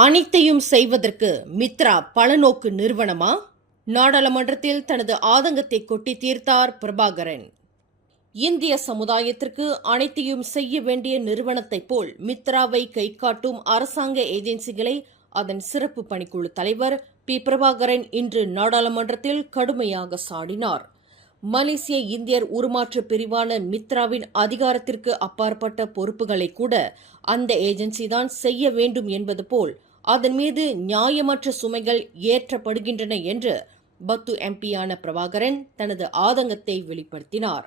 அனைத்தையும் செய்வதற்கு மித்ரா பலநோக்கு நிறுவனமா? நாடாளுமன்றத்தில் தனது ஆதங்கத்தை கொட்டி தீர்த்தார் பிரபாகரன். இந்திய சமுதாயத்திற்கு அனைத்தையும் செய்ய வேண்டிய நிறுவனத்தைப் போல் மித்ராவை கைகாட்டும் அரசாங்க ஏஜென்சிகளை அதன் சிறப்பு பணிக்குழு தலைவர் பி. பிரபாகரன் இன்று நாடாளுமன்றத்தில் கடுமையாக சாடினார். மலேசிய இந்தியர் உருமாற்ற பிரிவான மித்ராவின் அதிகாரத்திற்கு அப்பாற்பட்ட பொறுப்புகளை கூட அந்த ஏஜென்சிதான் செய்ய வேண்டும் என்பது போல் அதன் மீது நியாயமற்ற சுமைகள் ஏற்றப்படுகின்றன என்று பத்து எம்பியான பிரபாகரன் தனது ஆதங்கத்தை வெளிப்படுத்தினார்.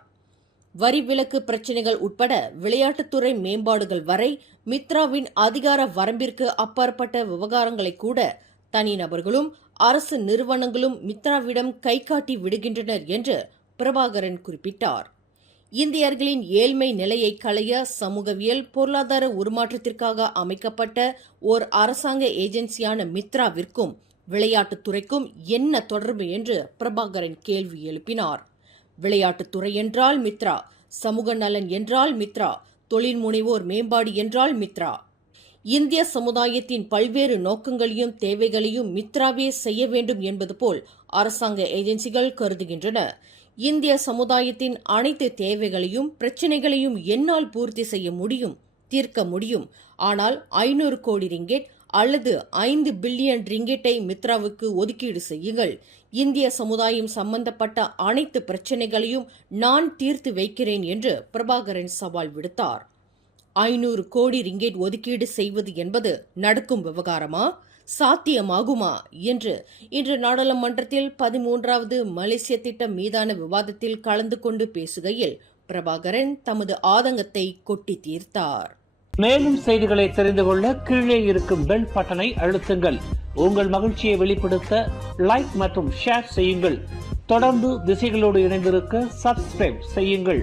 வரி விலக்கு பிரச்சினைகள் உட்பட விளையாட்டுத்துறை மேம்பாடுகள் வரை மித்ராவின் அதிகார வரம்பிற்கு அப்பாற்பட்ட விவகாரங்களை கூட தனிநபர்களும் அரசு நிறுவனங்களும் மித்ராவிடம் கைகாட்டி விடுகின்றனர் என்று பிரபாகரன் குறிப்பிட்டார். இந்தியர்களின் ஏழ்மை நிலையை களைய சமூகவியல் பொருளாதார உருமாற்றத்திற்காக அமைக்கப்பட்ட ஓர் அரசாங்க ஏஜென்சியான மித்ராவிற்கும் விளையாட்டுத்துறைக்கும் என்ன தொடர்பு என்று பிரபாகரன் கேள்வி எழுப்பினார். விளையாட்டுத்துறை என்றால் மித்ரா, சமூக நலன் என்றால் மித்ரா, தொழில் முனைவோர் மேம்பாடு என்றால் மித்ரா. இந்திய சமுதாயத்தின் பல்வேறு நோக்கங்களையும் தேவைகளையும் மித்ராவே செய்ய வேண்டும் என்பது போல் அரசாங்க ஏஜென்சிகள் கருதுகின்றன. இந்திய சமுதாயத்தின் அனைத்து தேவைகளையும் பிரச்சினைகளையும் என்னால் பூர்த்தி செய்ய முடியும், தீர்க்க முடியும். ஆனால் 500 கோடி ரிங்கெட் அல்லது 5 பில்லியன் ரிங்கெட்டை மித்ராவுக்கு ஒதுக்கீடு செய்யுங்கள். இந்திய சமுதாயம் சம்பந்தப்பட்ட அனைத்து பிரச்சினைகளையும் நான் தீர்த்து வைக்கிறேன் என்று பிரபாகரன் சவால் விடுத்தார். 500 கோடி ரிங்கெட் ஒதுக்கீடு செய்வது என்பது நடக்கும் விவகாரமா, சாத்தியமாகுமா என்று இன்று நாடாளுமன்றத்தில் 13வது மலேசிய திட்டம் மீதான விவாதத்தில் கலந்து கொண்டு பேசுகையில் பிரபாகரன் தமது ஆதங்கத்தை கொட்டி தீர்த்தார். மேலும் செய்திகளை தெரிந்து கொள்ள கீழே இருக்கும் பெல் பட்டனை அழுத்துங்கள். உங்கள் மகிழ்ச்சியை வெளிப்படுத்த லைக் மற்றும் ஷேர் செய்யுங்கள். தொடர்ந்து திசைகளோடு இணைந்திருக்க சப்ஸ்கிரைப் செய்யுங்கள்.